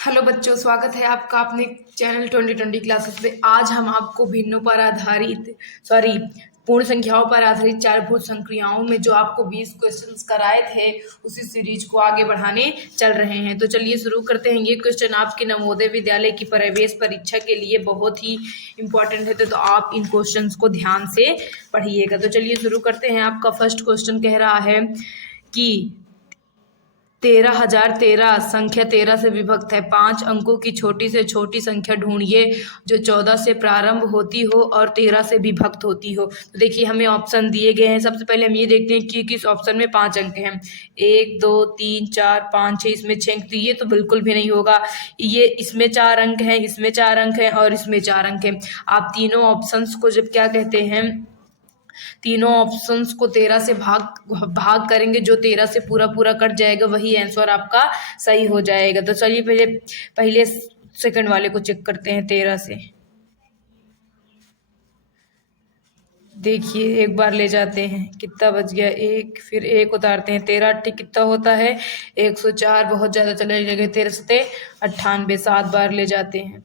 Hello बच्चों, स्वागत है आपका अपने चैनल 2020 क्लासेस पे। आज हम आपको भिन्नों पर आधारित पूर्ण संख्याओं पर आधारित चारभुज संक्रियाओं में जो आपको 20 क्वेश्चंस कराए थे उसी सीरीज को आगे बढ़ाने चल रहे हैं। तो चलिए शुरू करते हैं। ये क्वेश्चन आपके नवोदय विद्यालय की प्रवेश परीक्षा के लिए बहुत ही इंपॉर्टेंट है, तो आप इन क्वेश्चंस को ध्यान से पढ़िएगा। तो चलिए शुरू करते हैं। आपका फर्स्ट क्वेश्चन कह रहा है कि 13,013 संख्या 13 से विभक्त है। 5 अंकों की छोटी से छोटी संख्या ढूंढिए जो 14 से प्रारंभ होती हो और 13 से विभक्त होती हो। तो देखिए हमें ऑप्शन दिए गए हैं। सबसे पहले हम ये देखते हैं कि किस ऑप्शन में 5 अंक हैं। 1 2 3 4 5 6, इसमें 6 अंक तो ये तो बिल्कुल भी नहीं होगा। ये इसमें 4 अंक हैं, इसमें 4 अंक हैं और इसमें 4 अंक हैं। आप तीनों ऑप्शंस को जब क्या कहते हैं, तीनों ऑप्शंस को 13 से भाग करेंगे, जो 13 से पूरा पूरा कट जाएगा वही आंसर आपका सही हो जाएगा। तो चलिए पहले पहले सेकंड वाले को चेक करते हैं। 13 से देखिए एक बार ले जाते हैं, कितना बच गया, एक, फिर एक उतारते हैं। 13 8 कितना होता है, 104। बहुत ज़्यादा चले गए, 13 सते 98, 7 बार ले जाते हैं,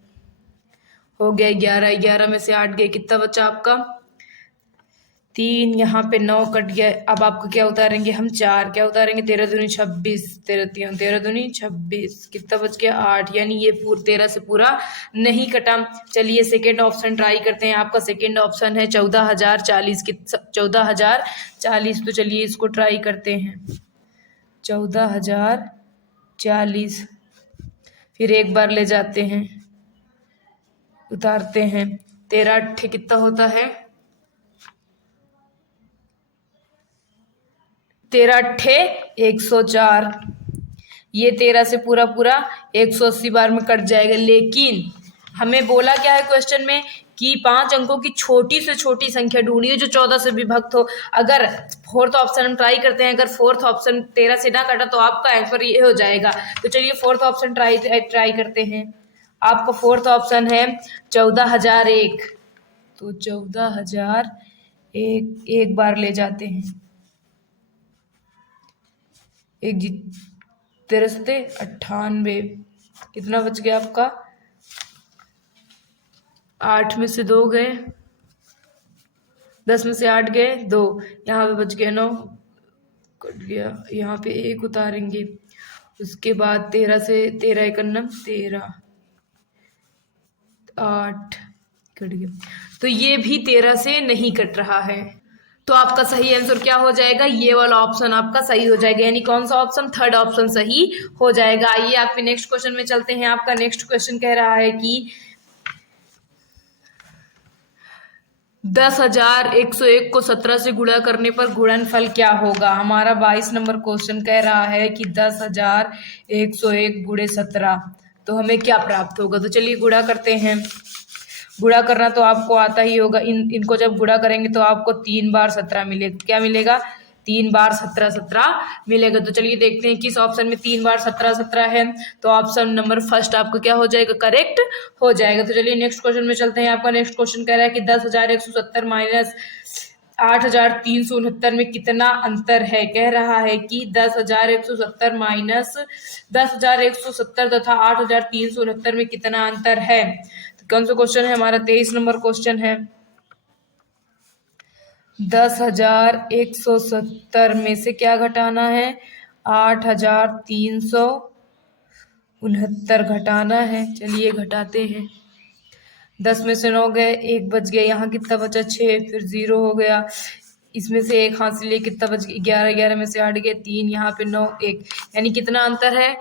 हो गया 11। 11 में से 8 गए, कितना बचा आपका 3। यहाँ पे 9 कट गया। अब आपको क्या उतारेंगे हम, 4। क्या उतारेंगे, 13 दूनी 26, 13 दूनी 26, कितना बच गया 8। यानी ये 13 से पूरा नहीं कटा। चलिए सेकेंड ऑप्शन ट्राई करते हैं। आपका सेकेंड ऑप्शन है 14,040 की 14,040। तो चलिए इसको ट्राई करते हैं। 14,040, फिर एक बार ले जाते हैं, उतारते हैं। 13 8 कितना होता है, 13 8 104। ये 13 से पूरा पूरा 180 बार में कट जाएगा। लेकिन हमें बोला क्या है क्वेश्चन में कि 5 अंकों की छोटी से छोटी संख्या ढूंढिए जो 14 से विभक्त हो। अगर फोर्थ ऑप्शन हम ट्राई करते हैं, अगर फोर्थ ऑप्शन 13 से ना कटा तो आपका आंसर ये हो जाएगा। तो चलिए फोर्थ ऑप्शन ट्राई करते हैं। आपका फोर्थ ऑप्शन है 14,001। तो 14,001 एक बार ले जाते हैं, एक 13 सते 98, कितना बच गया आपका, 8 में से 2 गए, 10 में से 8 गए 2, यहाँ पे बच गया 9, कट गया। यहाँ पे 1 उतारेंगे, उसके बाद 13 से 13 1 13, 8 कट गया। तो ये भी 13 से नहीं कट रहा है। तो आपका सही आंसर क्या हो जाएगा, ये वाला ऑप्शन आपका सही हो जाएगा। यानी कौन सा ऑप्शन, थर्ड ऑप्शन सही हो जाएगा। आइए आपके नेक्स्ट क्वेश्चन में चलते हैं। आपका नेक्स्ट क्वेश्चन कह रहा है कि 10,101 को 17 से गुणा करने पर गुणनफल क्या होगा। हमारा 22 नंबर क्वेश्चन कह रहा है कि 10,101 गुणे 17, तो हमें क्या प्राप्त होगा। तो चलिए गुणा करते हैं। गुणा करना तो आपको आता ही होगा। इनको जब गुणा करेंगे तो आपको 3 बार 17 मिलेगा। क्या मिलेगा, 3 बार 17 17 मिलेगा। तो चलिए देखते हैं किस ऑप्शन में 3 बार 17 17 है। तो ऑप्शन नंबर फर्स्ट आपको क्या हो जाएगा, करेक्ट हो जाएगा। तो चलिए नेक्स्ट क्वेश्चन में चलते हैं। आपका नेक्स्ट क्वेश्चन कह रहा है कि 10,170 माइनस 8,369 में कितना अंतर है। कह रहा है कि 10,170 माइनस 10,170 तथा 8,369 में कितना अंतर है। तो कौन सा क्वेश्चन है हमारा, 23 नंबर क्वेश्चन है। 10,170 में से क्या घटाना है, 8,369 घटाना है। चलिए घटाते हैं। 10 में से 9 गए, 1 बच गया। यहाँ कितना बचा, 6, फिर 0 हो गया। इसमें से 1 हासिल लिए, कितना बच गया, 11। 11 में से 8 गए, 3, यहाँ पे 9 1, यानी कितना अंतर है,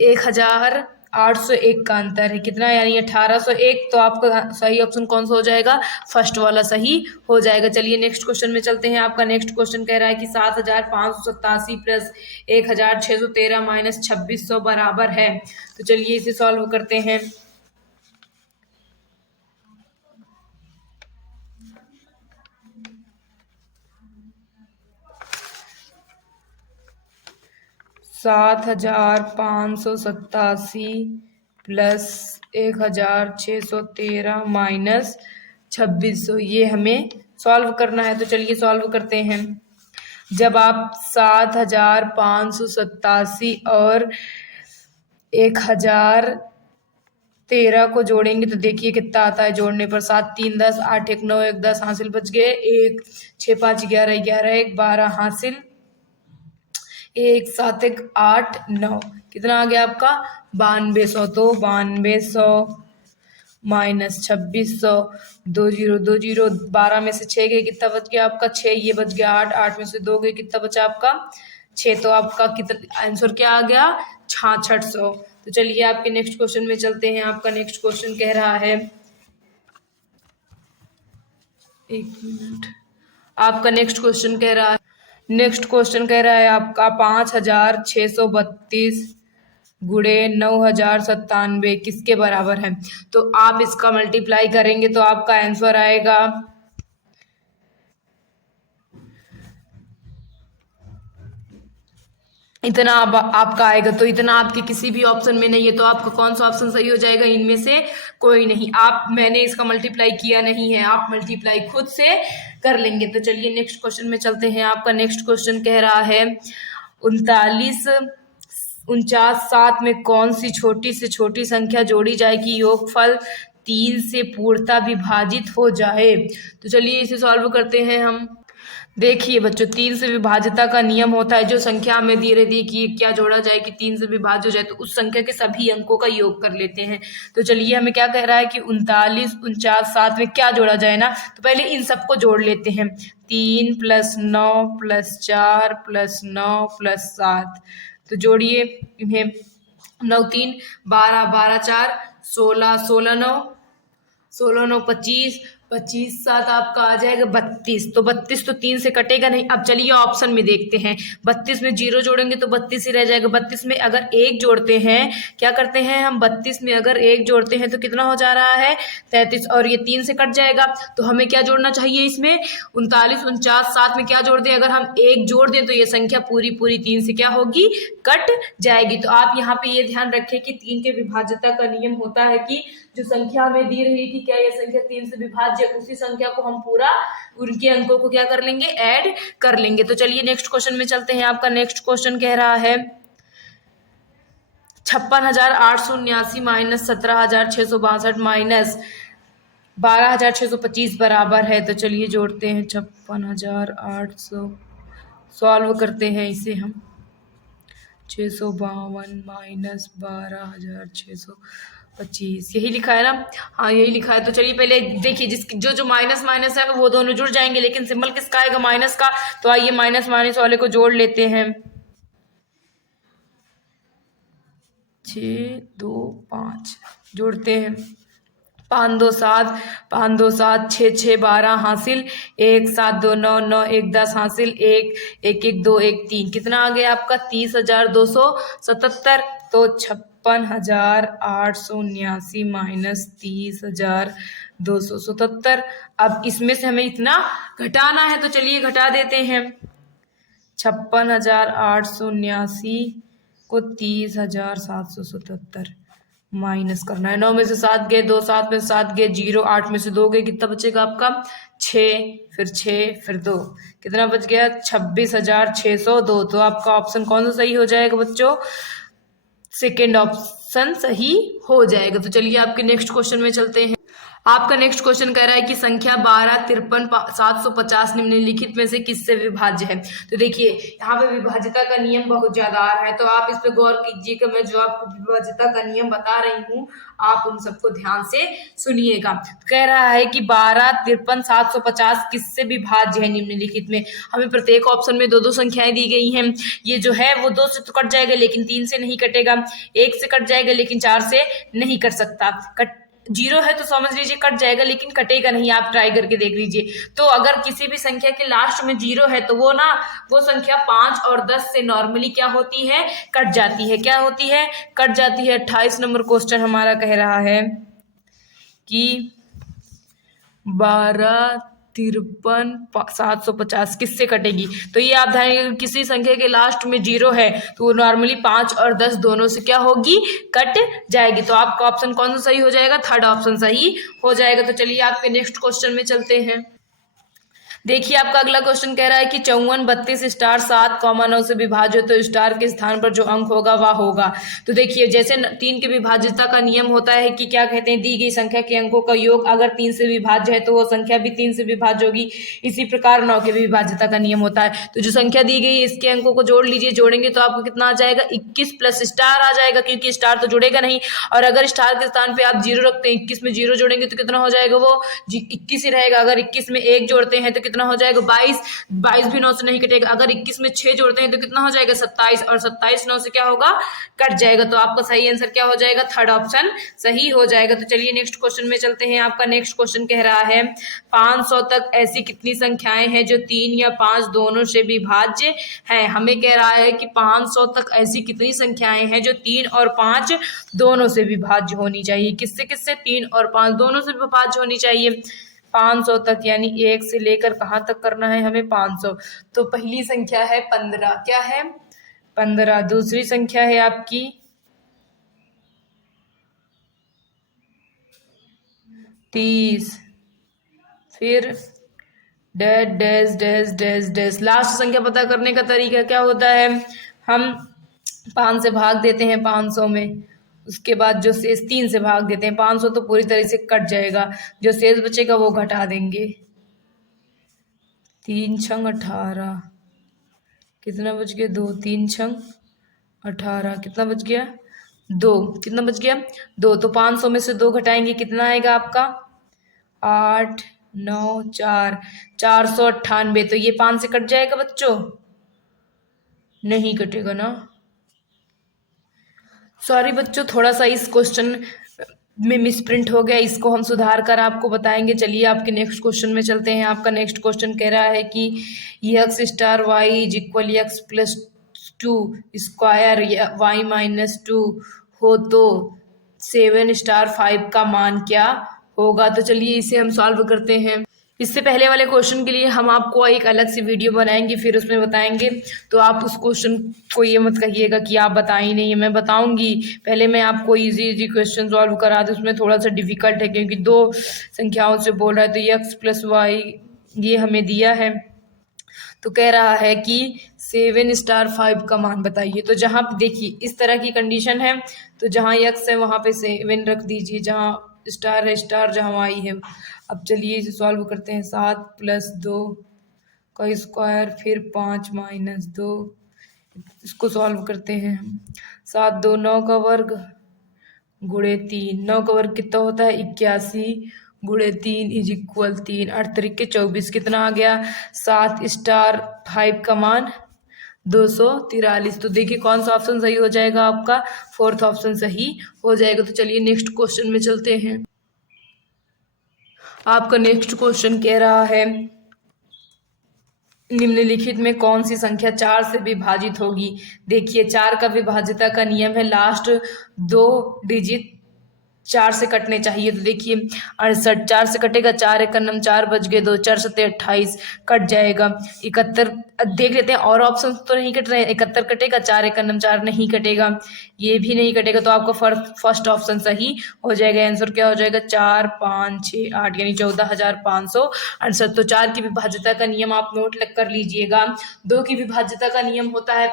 1,801 का अंतर है। कितना, यानी 1,801। तो आपका सही ऑप्शन कौन सा हो जाएगा, फर्स्ट वाला सही हो जाएगा। चलिए नेक्स्ट क्वेश्चन में चलते हैं। आपका नेक्स्ट क्वेश्चन कह रहा है कि 7,587 प्लस 1,613 माइनस 2,600 बराबर है। तो चलिए इसे सॉल्व करते हैं। सात 7,587 प्लस 1,613 माइनस 2,600, ये हमें सॉल्व करना है। तो चलिए सॉल्व करते हैं। जब आप 7,587 और 1013 को जोड़ेंगे तो देखिए कितना आता है जोड़ने पर। 7 3 10, 8 1 9, 1 10 हासिल बच गए। 1 6 5 11 11 1 12 हासिल। 1 7 1 8 9, कितना आ गया आपका 9200। तो 9200 माइनस 2600, 2020, 12 में से 6 गए, कितना बच गया आपका 6, ये बच गया 8, 8 में से 2 गए, कितना बचा आपका 6। तो आपका कितना आंसर क्या आ गया 6600। तो चलिए आपके नेक्स्ट क्वेश्चन में चलते हैं। आपका नेक्स्ट क्वेश्चन कह रहा है, एक मिनट, आपका नेक्स्ट क्वेश्चन कह रहा है, आपका 5632 गुणे 9097 किसके बराबर है। तो आप इसका मल्टीप्लाई करेंगे तो आपका आंसर आएगा इतना। आपका आएगा तो इतना आपके किसी भी ऑप्शन में नहीं है, तो आपका कौन सा ऑप्शन सही हो जाएगा, इनमें से कोई नहीं। मैंने इसका मल्टीप्लाई किया नहीं है, आप मल्टीप्लाई खुद से कर लेंगे। तो चलिए नेक्स्ट क्वेश्चन में चलते हैं। आपका नेक्स्ट क्वेश्चन कह रहा है 39 49 7 में कौन सी छोटी से छोटी संख्या जोड़ी जाए कि योगफल 3 से पूर्णतः विभाजित हो जाए। तो चलिए इसे सॉल्व करते हैं हम। देखिए बच्चों, 3 से विभाज्यता का नियम होता है, जो संख्या हमें दे रही थी कि क्या जोड़ा जाए कि 3 से विभाज्य हो जाए, तो उस संख्या के सभी अंकों का योग कर लेते हैं। तो चलिए हमें क्या कह रहा है कि 39 49 7 में क्या जोड़ा जाए ना, तो पहले इन सबको जोड़ लेते हैं। 3 + 9 + 4 + 9 + 7, तो जोड़िए इन्हें। 9 3 12 12 4 16 16 9 16 9 25 25 7 आपका आ जाएगा 32। तो 32 तो 3 से कटेगा नहीं। अब चलिए ऑप्शन में देखते हैं। 32 में 0 जोड़ेंगे तो 32 ही रह जाएगा। 32 में अगर 1 जोड़ते हैं, क्या करते हैं हम, 32 में अगर 1 जोड़ते हैं तो कितना हो जा रहा है 33, और ये 3 से कट जाएगा। तो हमें क्या जोड़ना चाहिए इसमें, 39 49 7 में क्या जोड़ दें, अगर हम 1 जोड़ दें तो ये संख्या पूरी 3 से क्या होगी, कट जाएगी। तो आप यहाँ पे ये ध्यान रखें कि 3 के विभाज्यता का नियम होता है कि जो संख्या हमें दी रही कि क्या ये संख्या 3 से विभाज्य, उसी संख्या को हम पूरा उनके अंकों को क्या कर लेंगे, ऐड कर लेंगे। तो चलिए नेक्स्ट क्वेश्चन में चलते हैं। आपका नेक्स्ट क्वेश्चन कह रहा है 56,879 माइनस 17,662 माइनस 12,625 बराबर है। तो चलिए जोड़ते हैं 56,800, सॉल्व करते हैं इसे हम। 652 माइनस 12,625, यही लिखा है ना, हाँ यही लिखा है। तो चलिए पहले देखिए, जो माइनस माइनस है वो दोनों जुड़ जाएंगे, लेकिन सिंबल किसका आएगा, माइनस का। तो आइए माइनस माइनस वाले को जोड़ लेते हैं। 6 2 5 जोड़ते हैं। 5 2 7 5 2 7 6 6 12 हासिल। 1 7 2 9 9 1 10 हासिल। 1 1 1 2 1 3, कितना आ गया आपका 30,277। तो 56,879 माइनस 30,277। अब इसमें से हमें इतना घटाना है, तो चलिए घटा देते हैं। 56,879 को 30,777 माइनस करना है। 9 में से 7 गए, 2 7 में से 7 गए, 0 8 में से 2 गए, कितना बचेगा आपका 6, फिर 6 फिर 2, कितना बच गया 26,602। तो आपका ऑप्शन कौन सा सही हो जाएगा बच्चों, सेकेंड ऑप्शन सही हो जाएगा। तो चलिए आपके नेक्स्ट क्वेश्चन में चलते हैं। आपका नेक्स्ट क्वेश्चन कह रहा है कि संख्या 12 53 750 निम्नलिखित में से किससे विभाज्य है। तो देखिए यहाँ पे विभाज्यता का नियम बहुत ज्यादा आ रहा है, तो आप इस पे गौर कीजिएगा। मैं जो आपको विभाज्यता का नियम बता रही हूँ, आप उन सबको ध्यान से सुनिएगा। कह रहा है कि 12 53 750 किससे विभाज्य है निम्नलिखित में। हमें प्रत्येक ऑप्शन में 2 संख्याएं दी गई हैं। ये जो है वो 2 से तो कट जाएगा, लेकिन 3 से नहीं कटेगा। 1 से कट जाएगा, लेकिन 4 से नहीं कट सकता। 0 है तो समझ लीजिए कट जाएगा, लेकिन कटेगा नहीं। आप ट्राई करके देख लीजिए। तो अगर किसी भी संख्या के लास्ट में 0 है तो वो संख्या 5 और 10 से नॉर्मली क्या होती है, कट जाती है। क्या होती है, कट जाती है। 28 नंबर क्वेश्चन हमारा कह रहा है कि 12 53 750 किससे कटेगी। तो ये आप ध्यान रखिएगा, किसी संख्या के लास्ट में 0 है तो वो नॉर्मली 5 और 10 दोनों से क्या होगी, कट जाएगी। तो आपका ऑप्शन कौन सा सही हो जाएगा, थर्ड ऑप्शन सही हो जाएगा। तो चलिए आपके नेक्स्ट क्वेश्चन में चलते हैं। देखिए आपका अगला क्वेश्चन कह रहा है कि 54 32 स्टार 7,9 से विभाज्य हो तो स्टार के स्थान पर जो अंक होगा वह होगा। तो देखिए जैसे 3 की विभाज्यता का नियम होता है कि क्या कहते हैं, दी गई संख्या के अंकों का योग अगर 3 से विभाज्य है तो वो संख्या भी 3 से विभाज्य होगी। इसी प्रकार 9 की विभाज्यता का नियम होता है। तो जो संख्या दी गई इसके अंकों को जोड़ लीजिए, जोड़ेंगे तो आपको कितना आ जाएगा, 21 प्लस स्टार आ जाएगा, क्योंकि स्टार तो जुड़ेगा नहीं। और अगर स्टार के स्थान पे आप 0 रखते हैं, 21 में 0 जोड़ेंगे तो कितना हो जाएगा, वो 21 ही रहेगा। अगर 21 में 1 जोड़ते हैं तो कितना हो जाएगा, 22। 22 भी 9 से नहीं कटेगा। अगर 21 में 6 जोड़ते हैं तो कितना हो जाएगा, 27। और 27 9 से क्या होगा, कट जाएगा। तो आपका सही आंसर क्या हो जाएगा, थर्ड ऑप्शन सही हो जाएगा। तो चलिए नेक्स्ट क्वेश्चन में चलते हैं। आपका नेक्स्ट क्वेश्चन कह रहा है 500 तक ऐसी कितनी संख्याएं हैं जो 3 या 5 दोनों से विभाज्य है। हमें कह रहा है कि 500 तक ऐसी कितनी संख्याएं हैं जो 3 और 5 दोनों से विभाज्य होनी चाहिए। किससे किससे, 3 और 5 दोनों से विभाज्य होनी चाहिए। 500 तक यानी 1 से लेकर कहाँ तक करना है हमें, 500। तो पहली संख्या है 15, क्या है 15। दूसरी संख्या है आपकी 30, फिर dash dash dash dash dash. Last संख्या पता करने का तरीका क्या होता है, हम 5 से भाग देते हैं 500 में, उसके बाद जो शेष 3 से भाग देते हैं। 500 तो पूरी तरह से कट जाएगा, जो शेष बचेगा वो घटा देंगे। 3 छंग 18, कितना बच गया, 2। 3 छंग 18, कितना बच गया, 2। कितना बच गया, 2। तो 500 में से 2 घटाएंगे, कितना आएगा आपका, 8 9 4, 498। तो ये 5 से कट जाएगा बच्चों, नहीं कटेगा ना, सॉरी बच्चों, थोड़ा सा इस क्वेश्चन में मिसप्रिंट हो गया, इसको हम सुधार कर आपको बताएंगे। चलिए आपके नेक्स्ट क्वेश्चन में चलते हैं। आपका नेक्स्ट क्वेश्चन कह रहा है कि x star y is equal x plus 2 square y minus 2 हो तो 7 स्टार 5 का मान क्या होगा। तो चलिए इसे हम सॉल्व करते हैं। इससे पहले वाले क्वेश्चन के लिए हम आपको एक अलग सी वीडियो बनाएंगे, फिर उसमें बताएंगे। तो आप उस क्वेश्चन को ये मत कहिएगा कि आप बताई नहीं है, मैं बताऊंगी। पहले मैं आपको इजी इजी क्वेश्चन सॉल्व करा दूँ, उसमें थोड़ा सा डिफिकल्ट है क्योंकि 2 संख्याओं से बोल रहा है। तो x प्लस वाई ये हमें दिया है, तो कह रहा है कि 7 स्टार 5 का मान बताइए। तो जहाँ देखिए इस तरह की कंडीशन है, तो जहाँ x है वहाँ पे 7 रख दीजिए, जहाँ स्टार है स्टार, जहाँ y है। अब चलिए इसे सॉल्व करते हैं। 7 प्लस 2 का स्क्वायर, फिर 5 माइनस 2, इसको सॉल्व करते हैं हम। 7 2 9 का वर्ग गुणे 3, 9 का वर्ग कितना होता है, 81 गुणे 3 इज इक्वल 3, 8 तरीके 24, कितना आ गया, 7 स्टार 5 का मान 243। तो देखिए कौन सा ऑप्शन सही हो जाएगा आपका, फोर्थ ऑप्शन सही हो जाएगा। तो चलिए नेक्स्ट क्वेश्चन में चलते हैं। आपका नेक्स्ट क्वेश्चन कह रहा है निम्नलिखित में कौन सी संख्या 4 से विभाजित होगी। देखिए 4 का विभाज्यता का नियम है, लास्ट 2 डिजिट 4 से कटने चाहिए। तो देखिए 68, 4 से कटेगा, 4 1 नम 4 बच गए, 2 4 7 28, कट जाएगा। 71 देख लेते हैं और ऑप्शन तो नहीं कट रहे हैं। 71 कटेगा, 4 1 नम 4 नहीं कटेगा, ये भी नहीं कटेगा। तो आपका फर्स्ट ऑप्शन सही हो जाएगा। आंसर क्या हो जाएगा, 4 5 6 8 यानी 14,568। तो 4 की विभाज्यता का नियम आप नोट कर लीजिएगा। 2 की विभाज्यता का नियम होता है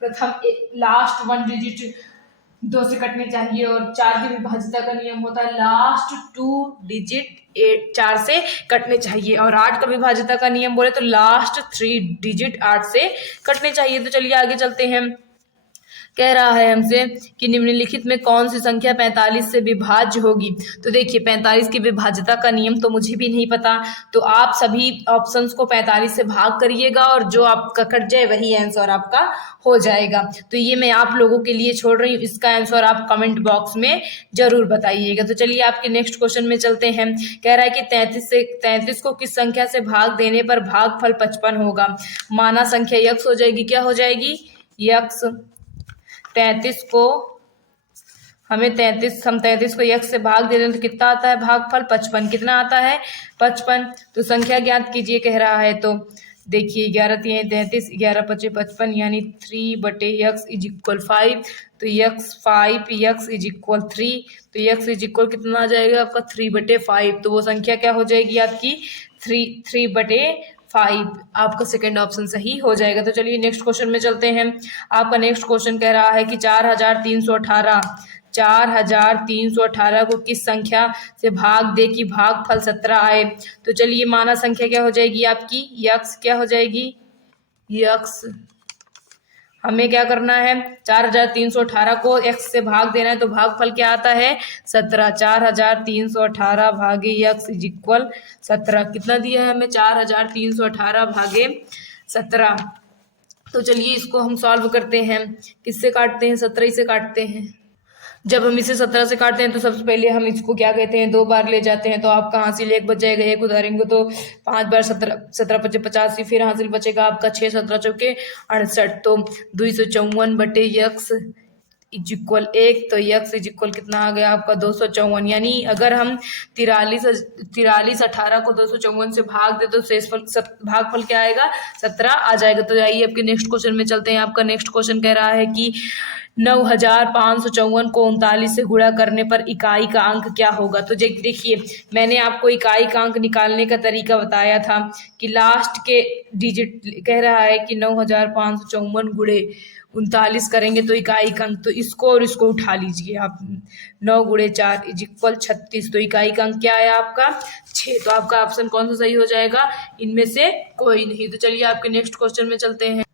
प्रथम लास्ट 1 डिजिट 2 से कटने चाहिए, और 4 की विभाज्यता का नियम होता है लास्ट 2 डिजिट 4 से कटने चाहिए। और 8 का विभाज्यता का नियम बोले तो लास्ट 3 डिजिट 8 से कटने चाहिए। तो चलिए आगे चलते हैं। कह रहा है हमसे कि निम्नलिखित में कौन सी संख्या 45 से विभाज्य होगी। तो देखिए 45 की विभाज्यता का नियम तो मुझे भी नहीं पता, तो आप सभी ऑप्शंस को 45 से भाग करिएगा और जो आपका कट जाए वही आंसर आपका हो जाएगा। तो ये मैं आप लोगों के लिए छोड़ रही हूँ, इसका आंसर आप कमेंट बॉक्स में जरूर बताइएगा। तो चलिए आपके नेक्स्ट क्वेश्चन में चलते हैं। कह रहा है कि 33 को किस संख्या से भाग देने पर भागफल 55 होगा। माना संख्या x हो जाएगी, क्या हो जाएगी, x। 33 को हम 33 को x से भाग दे दें तो कितना आता है भागफल, 55। कितना आता है, 55। तो संख्या ज्ञात कीजिए कह रहा है। तो देखिए 11 3 33, 11 5 55 यानी 3/x इज इक्वल 5। तो x 5 x इज इक्वल 3, तो x इज इक्वल कितना आ जाएगा आपका 3/5। तो वो संख्या क्या हो जाएगी आपकी 3/5 5। आपका सेकंड ऑप्शन सही हो जाएगा। तो चलिए नेक्स्ट क्वेश्चन में चलते हैं। आपका नेक्स्ट क्वेश्चन कह रहा है कि 4318 को किस संख्या से भाग दे कि भागफल 17 आए। तो चलिए माना संख्या क्या हो जाएगी आपकी, यक्स क्या हो जाएगी, यक्स। हमें क्या करना है, 4318 को x से भाग देना है, तो भागफल क्या आता है 17। 4318 भागे x इज इक्वल 17। कितना दिया है हमें, 4318 भागे 17। तो चलिए इसको हम सॉल्व करते हैं। किससे काटते हैं, 17 से काटते हैं। जब हम इसे 17 से काटते हैं तो सबसे पहले हम इसको क्या कहते हैं, 2 बार ले जाते हैं। तो आपका हासिल 1 बच जाएगा, 1 उधारेंगे तो 5 बार 17, 17 पचे 85, फिर हासिल बचेगा आपका 6, 17 चौके 68। तो 254 बटे यक्स इज इक्वल 1। तो यक्स इज इक्वल कितना आ गया आपका 254। यानी अगर हम 4318 को 254 से भाग दे तो शेषफल भागफल क्या आएगा 17 आ जाएगा। तो आइए आपके नेक्स्ट क्वेश्चन में चलते हैं। आपका नेक्स्ट क्वेश्चन कह रहा है कि 9554 को 39 से गुणा करने पर इकाई का अंक क्या होगा। तो देखिए मैंने आपको इकाई का अंक निकालने का तरीका बताया था कि लास्ट के डिजिट कह रहा है कि 9554 गुणे 39 करेंगे तो इकाई का अंक, तो इसको और इसको उठा लीजिए आप, 9 गुणे 4 इज इक्वल 36। तो इकाई का अंक क्या आया आपका 6। तो आपका ऑप्शन कौन सा सही हो जाएगा, इनमें से कोई नहीं। तो चलिए आपके नेक्स्ट क्वेश्चन में चलते हैं।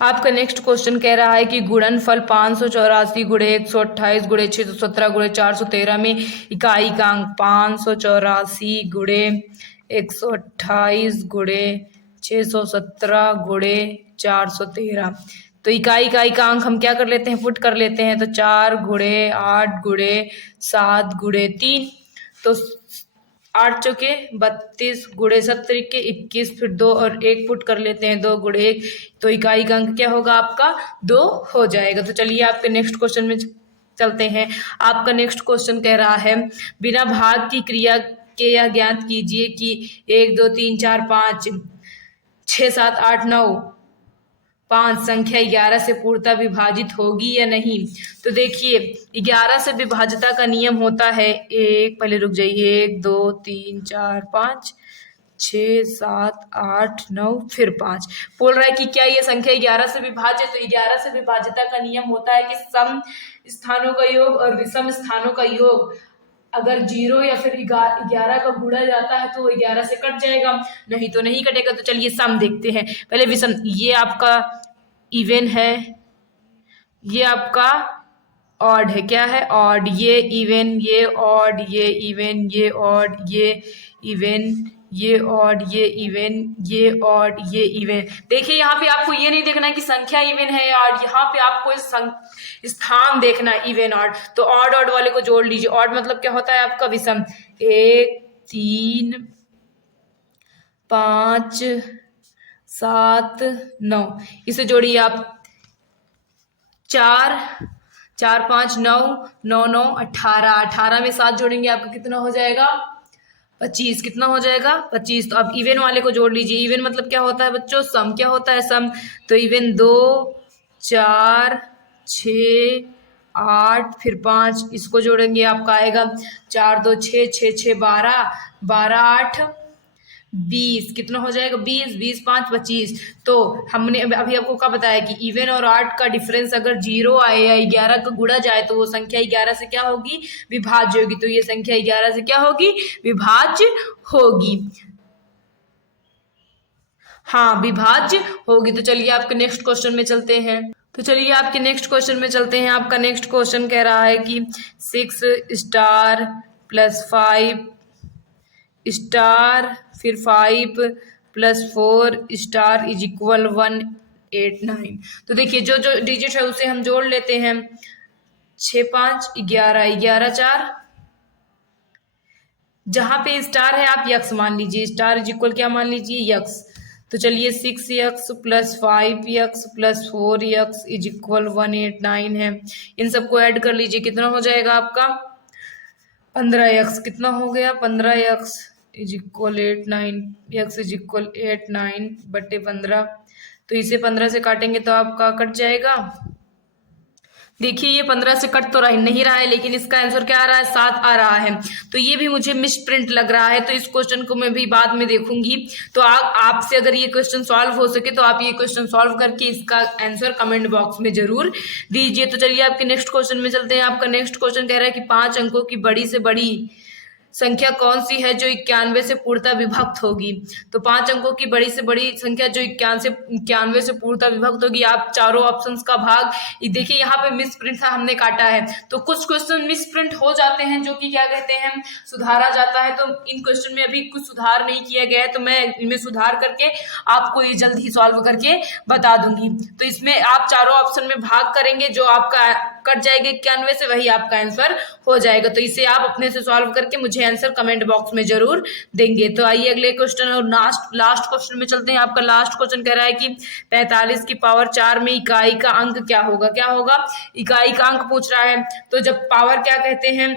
आपका नेक्स्ट क्वेश्चन कह रहा है कि गुणनफल 584 गुणे 128 गुणे 617 गुणे 413 में इकाई का अंक 584 गुणे 128 गुणे 617 गुणे 413। तो इकाई का अंक हम क्या कर लेते हैं, पुट कर लेते हैं। तो 4 गुणे 8 गुणे 7 गुणे 3, तो 8 चौके 32 गुणे 70 के 21, फिर 2 और 1 पुट कर लेते हैं, 2 गुणे 1। तो इकाई का अंक क्या होगा आपका 2 हो जाएगा। तो चलिए आपके नेक्स्ट क्वेश्चन में चलते हैं। आपका नेक्स्ट क्वेश्चन कह रहा है बिना भाग की क्रिया के यह ज्ञात कीजिए कि 1 2 3 4 5 6 7 8 9 5 संख्या 11 से पूर्णतः विभाजित होगी या नहीं। तो देखिए 11 से विभाजिता का नियम होता है, एक पहले रुक जाइए, 1 2 3 4 5 6 7 8 9 फिर 5 बोल रहा है कि क्या ये संख्या 11 से विभाजित। तो 11 से विभाजिता का नियम होता है कि सम स्थानों का योग और विषम स्थानों का योग अगर 0 या फिर 11 का गुणा जाता है तो 11 से कट जाएगा, नहीं तो नहीं कटेगा। तो चलिए सम देखते हैं पहले। विषम, ये आपका इवन है, ये आपका ऑड है, क्या है ऑड, ये इवन, ये ऑड, ये इवन, ये ऑड, ये इवन, ये ऑड, ये इवन, ये ऑड, ये इवन। देखिए यहाँ पे आपको ये नहीं देखना है कि संख्या इवन है या ऑड, यहाँ पे आपको स्थान देखना है इवन ऑड। तो ऑड ऑड वाले को जोड़ लीजिए। ऑड मतलब क्या होता है आपका विषम, 1 3 5 7 9, इसे जोड़िए आप, 4 4 5 9 9 9 18, 18 में 7 जोड़ेंगे आपका कितना हो जाएगा 25। कितना हो जाएगा 25। तो अब इवन वाले को जोड़ लीजिए। इवन मतलब क्या होता है बच्चों, सम। क्या होता है सम, तो इवन 2 4 6 8 फिर 5, इसको जोड़ेंगे आपका आएगा 4 2 6 6 6 12 12 8 20। कितना हो जाएगा 20 20 5 25। तो हमने अभी आपको क्या बताया कि इवन और ऑड का डिफरेंस अगर 0 आए या 11 का गुणा जाए तो वो संख्या 11 से क्या होगी, विभाज्य होगी। तो ये संख्या 11 से क्या होगी, विभाज्य होगी। हाँ, विभाज्य होगी। तो चलिए आपके नेक्स्ट क्वेश्चन में चलते हैं। तो चलिए आपके नेक्स्ट क्वेश्चन में चलते हैं। आपका नेक्स्ट क्वेश्चन कह रहा है कि 6 स्टार प्लस 5 स्टार फिर 5 प्लस 4 स्टार इज इक्वल 189। तो देखिए जो जो डिजिट है उसे हम जोड़ लेते हैं। 6 5 11 11 4, जहां पे स्टार है आप यक्स मान लीजिए, स्टार इज इक्वल क्या मान लीजिए यक्स। तो चलिए 6x plus 5x plus 4x is equal 189 है। इन सबको ऐड कर लीजिए, कितना हो जाएगा आपका 15x। कितना हो गया 15x is equal 89, x is equal 89 बटे 15। तो इसे 15 से काटेंगे तो आपका कट जाएगा। देखिए ये 15 से कट तो नहीं रहा है, लेकिन इसका आंसर क्या आ रहा है, 7 आ रहा है। तो ये भी मुझे मिस प्रिंट लग रहा है, तो इस क्वेश्चन को मैं भी बाद में देखूंगी। तो आपसे अगर ये क्वेश्चन सॉल्व हो सके तो आप ये क्वेश्चन सॉल्व करके इसका आंसर कमेंट बॉक्स में जरूर दीजिए। तो चलिए आपके नेक्स्ट क्वेश्चन में चलते हैं। आपका नेक्स्ट क्वेश्चन कह रहा है कि 5 अंकों की बड़ी से बड़ी संख्या कौन सी है जो 91 से पूर्णतः विभक्त होगी। तो 5 अंकों की बड़ी से बड़ी संख्या जो 91 से पूर्णतः विभक्त होगी। आप चारों ऑप्शंस का भाग देखिए, यहाँ पे मिस प्रिंट था, हमने काटा है। तो कुछ क्वेश्चन मिस प्रिंट हो जाते हैं जो कि क्या कहते हैं, सुधारा जाता है। तो इन क्वेश्चन में अभी कुछ सुधार नहीं किया गया है, तो मैं इनमें सुधार करके आपको ये जल्द ही सॉल्व करके बता दूंगी। तो इसमें आप चारों ऑप्शन में भाग करेंगे, जो आपका कट जाएगा 91 से वही आपका आंसर हो जाएगा। तो इसे आप अपने से सॉल्व करके मुझे आंसर कमेंट बॉक्स में जरूर देंगे। तो आइए अगले क्वेश्चन और लास्ट क्वेश्चन में चलते हैं। आपका लास्ट क्वेश्चन कह रहा है कि 45 की पावर 4 में इकाई का अंक क्या होगा। क्या होगा, इकाई का अंक पूछ रहा है। तो जब पावर क्या कहते हैं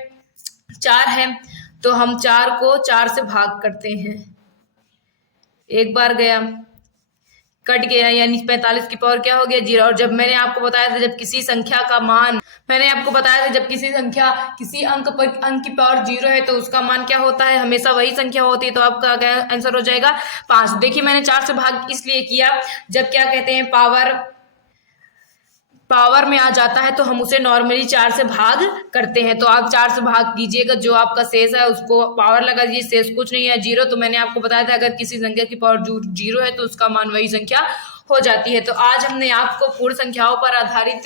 4 है, तो हम 4 को 4 से भाग करते हैं। एक बार गया, कट गया, यानी 45 की पावर क्या हो गया, 0। और जब मैंने आपको बताया था जब किसी संख्या का मान, मैंने आपको बताया था जब किसी अंक की पावर 0 है तो उसका मान क्या होता है, हमेशा वही संख्या होती है। तो आपका क्या आंसर हो जाएगा 5। देखिए मैंने 4 से भाग इसलिए किया, जब क्या कहते हैं पावर में आ जाता है तो हम उसे नॉर्मली 4 से भाग करते हैं। तो आप 4 से भाग कीजिएगा, जो आपका शेष है उसको पावर लगा दीजिए, शेष कुछ नहीं है 0। तो मैंने आपको बताया था अगर किसी संख्या की पावर 0 है तो उसका मान वही संख्या हो जाती है। तो आज हमने आपको पूर्ण संख्याओं पर आधारित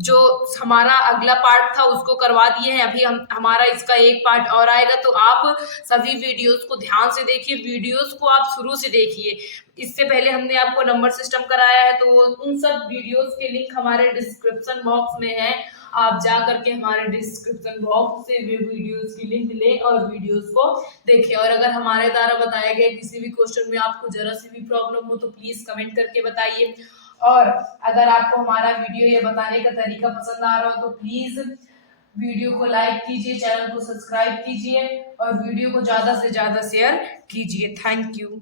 जो हमारा अगला पार्ट था उसको करवा दिए हैं। अभी हमारा इसका एक पार्ट और आएगा, तो आप सभी वीडियोस को ध्यान से देखिए, वीडियोस को आप शुरू से देखिए। इससे पहले हमने आपको नंबर सिस्टम कराया है, तो उन सब वीडियोस के लिंक हमारे डिस्क्रिप्शन बॉक्स में है। आप जा करके हमारे डिस्क्रिप्शन बॉक्स से वे वीडियोस की लिंक लें और वीडियोस को देखें। और अगर हमारे द्वारा बताया गया किसी भी क्वेश्चन में आपको जरा सी भी प्रॉब्लम हो तो प्लीज कमेंट करके बताइए। और अगर आपको हमारा वीडियो ये बताने का तरीका पसंद आ रहा हो तो प्लीज वीडियो को लाइक कीजिए, चैनल को सब्सक्राइब कीजिए और वीडियो को ज्यादा से ज्यादा शेयर कीजिए। Thank you.